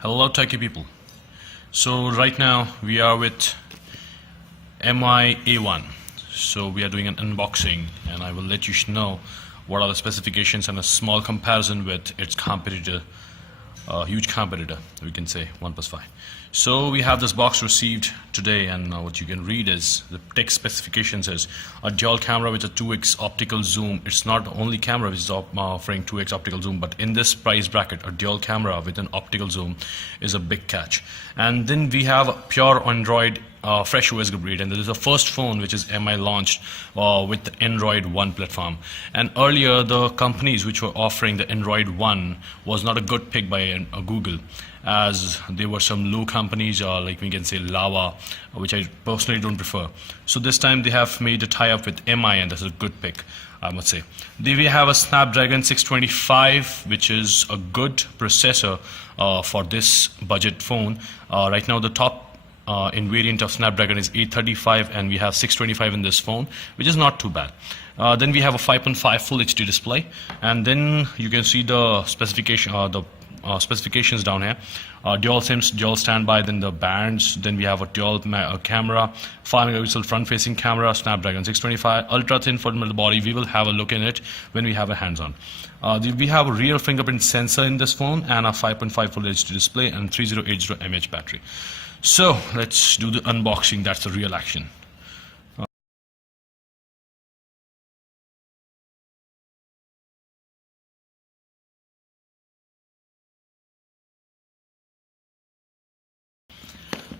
Hello techie people. So right now we are with MI A1. So we are doing an unboxing and I will let you know what are the specifications and a small comparison with its competitor, huge competitor, we can say 1+5. So we have this box received today, and what you can read is the text specifications is a dual camera with a 2x optical zoom. It's not the only camera which is offering 2x optical zoom, but in this price bracket a dual camera with an optical zoom is a big catch. And then we have a pure Android fresh OS upgrade, and this is the first phone which is MI launched with the Android One platform. And earlier the companies which were offering the Android One was not a good pick by Google, as there were some low companies like we can say Lava, which I personally don't prefer. So this time they have made a tie-up with MI, and that's a good pick, I must say. Then we have a Snapdragon 625, which is a good processor for this budget phone. Right now the top in variant of Snapdragon is 835, and we have 625 in this phone, which is not too bad. Then we have a 5.5 Full HD display, and then you can see the specifications down here. Dual SIMs, dual standby, then the bands, then we have a dual camera, 5 megapixel front facing camera, Snapdragon 625, ultra thin fold metal body. We will have a look in it when we have a hands on. We have a rear fingerprint sensor in this phone, and a 5.5 Full HD display, and 3080 mAh battery. So let's do the unboxing. That's the real action.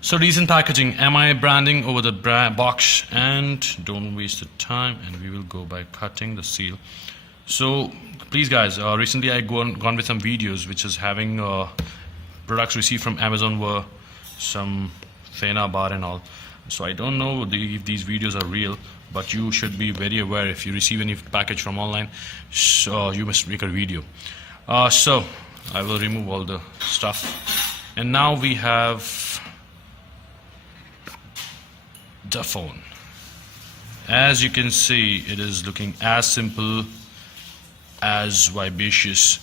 So decent packaging, MI branding over the box, and don't waste the time, and we will go by cutting the seal. So please guys, recently I gone with some videos which is having products received from Amazon were some Fena bar and all. So I don't know if these videos are real, but you should be very aware if you receive any package from online, so you must make a video. So I will remove all the stuff, and now we have the phone. As you can see, it is looking as simple as vivacious.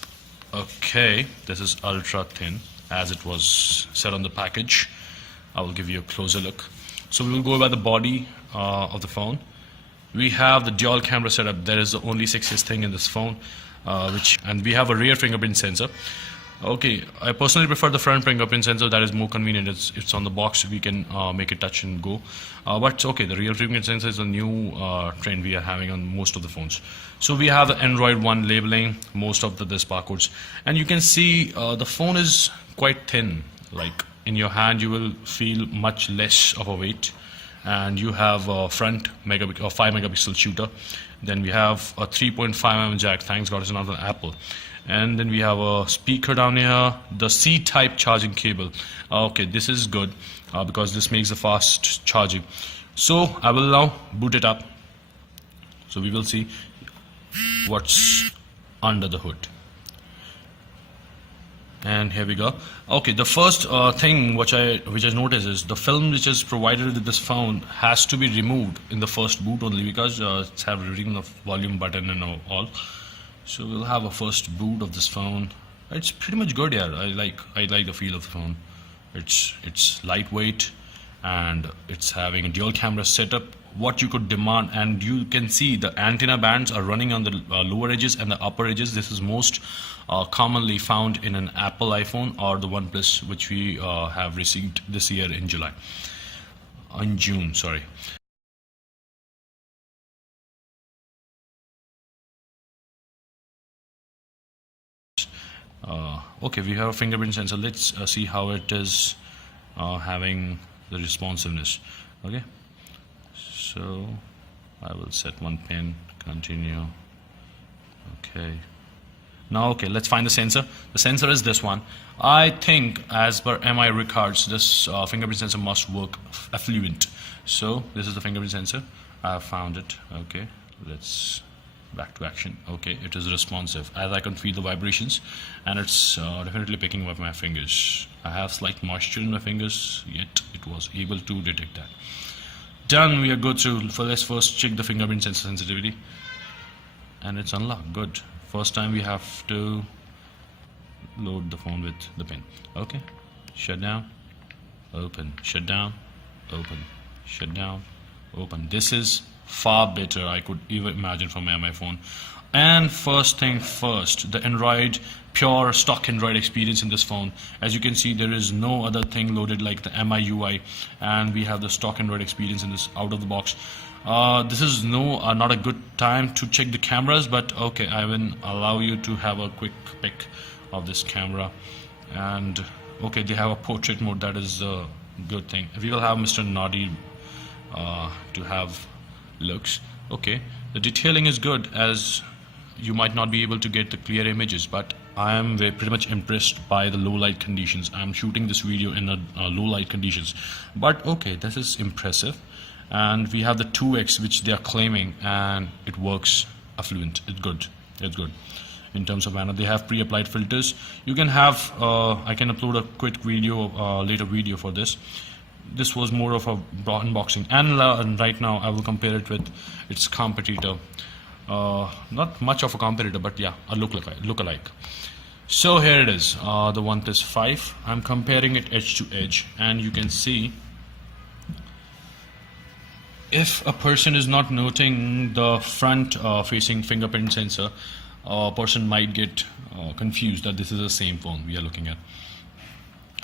Okay, this is ultra thin as it was said on the package. I will give you a closer look. So we will go by the body of the phone. We have the dual camera setup. There is the only sexiest thing in this phone, and we have a rear fingerprint sensor. Okay, I personally prefer the front fingerprint sensor. That is more convenient. It's on the box. We can make it touch and go. But okay, the rear fingerprint sensor is a new trend we are having on most of the phones. So we have the Android One labeling, most of this barcodes, and you can see the phone is quite thin. Like in your hand, you will feel much less of a weight. And you have a front 5 megapixel shooter. Then we have a 3.5mm jack. Thanks God it's not an Apple. And then we have a speaker down here, the C-type charging cable. Okay, this is good because this makes a fast charging. So I will now boot it up, so we will see what's under the hood. And here we go. Okay, the first thing which I noticed is the film which is provided with this phone has to be removed in the first boot only, because it's have reading the volume button and all. So we'll have a first boot of this phone. It's pretty much good. Yeah, I like the feel of the phone. It's lightweight, and it's having a dual camera setup, what you could demand. And you can see the antenna bands are running on the lower edges and the upper edges. This is most commonly found in an Apple iPhone or the OnePlus, which we have received this year in June, sorry. Okay, we have a fingerprint sensor. Let's see how it is having the responsiveness. Okay, so I will set one pin, continue. Okay, now okay, let's find the sensor. The sensor is this one. I think as per MI records, this fingerprint sensor must work affluent. So this is the fingerprint sensor. I have found it. Okay, let's back to action. Okay, it is responsive as I can feel the vibrations, and it's definitely picking up my fingers. I have slight moisture in my fingers, yet it was able to detect that. Done, we are good. So let's first check the fingerprint sensor sensitivity, and it's unlocked. Good. First time we have to load the phone with the pin. Okay, shut down, open, shut down, open, shut down, open. This is far better I could even imagine from my phone. And first thing first, the Android, pure stock Android experience in this phone. As you can see, there is no other thing loaded like the MIUI, and we have the stock Android experience in this out of the box. This is not a good time to check the cameras, but okay, I will allow you to have a quick pick of this camera. And okay, they have a portrait mode, that is a good thing. We will have Mr. Naughty to have looks. Okay, the detailing is good, as you might not be able to get the clear images, but I am pretty much impressed by the low light conditions. I'm shooting this video in low light conditions, but okay, this is impressive. And we have the 2x which they are claiming, and it works affluent. It's good. In terms of manner, they have pre-applied filters. You can have I can upload a quick video, later video for this. This was more of a unboxing, and right now I will compare it with its competitor. Not much of a competitor, but yeah, a look-alike. So here it is, the OnePlus 5. I'm comparing it edge to edge, and you can see, if a person is not noting the front facing fingerprint sensor, a person might get confused that this is the same phone we are looking at.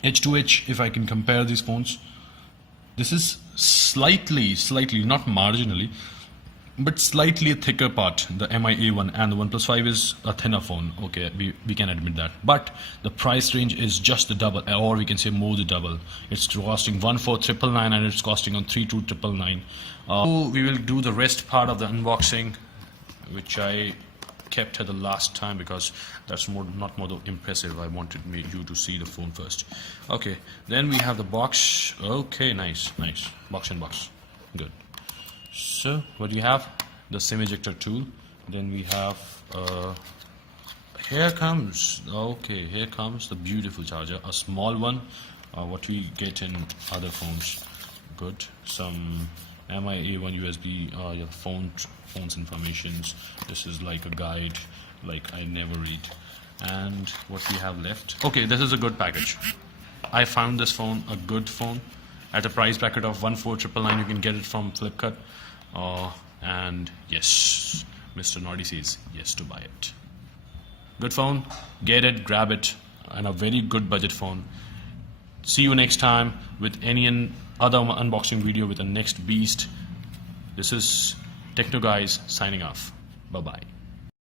Edge to edge, if I can compare these phones, this is slightly, not marginally, but slightly a thicker part, the MI A1, and the OnePlus 5 is a thinner phone. Okay, we can admit that. But the price range is just the double, or we can say more the double. It's costing 14,999 and it's costing on 32,999. So we will do the rest part of the unboxing, which I kept at the last time because that's not more impressive. I wanted you to see the phone first. Okay, then we have the box. Okay, nice box in box, good. So what do we have? The SIM ejector tool. Then we have here comes the beautiful charger, a small one, what we get in other phones. Good. Some MI A1 USB, your phone's informations. This is like a guide, like I never read. And what we have left, okay, this is a good package. I found this phone a good phone at a price bracket of 14,999. You can get it from Flipkart, and yes, Mr. Naughty says yes to buy it. Good phone, get it, grab it, and a very good budget phone. See you next time with any other unboxing video with the next beast. This is Techno Guys signing off. Bye bye.